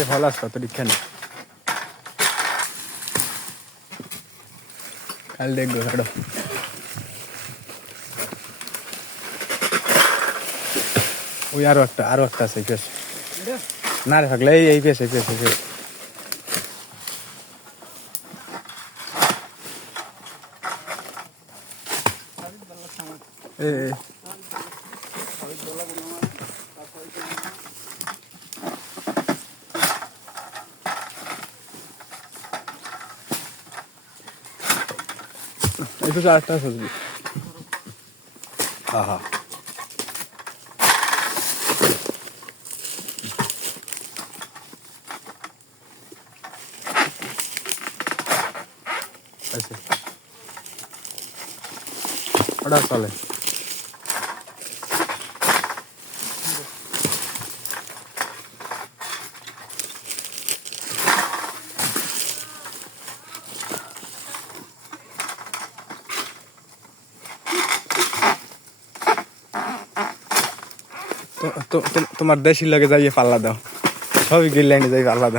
det får hålla så att du inte känner. Eller det går då. Ui, arvotta, arvotta se kyössä. Näin, vaikka ei, ei kyössä, ei kyössä, ei kyössä. Ei, ei. এ। এই তো চারটা সবজি আহা আচ্ছা ওটা চলে তোমার দেশি লাগে যাইয়ে পাল্লা দাও। সবই গিল্লাইনে যাই পাল্লা দাও।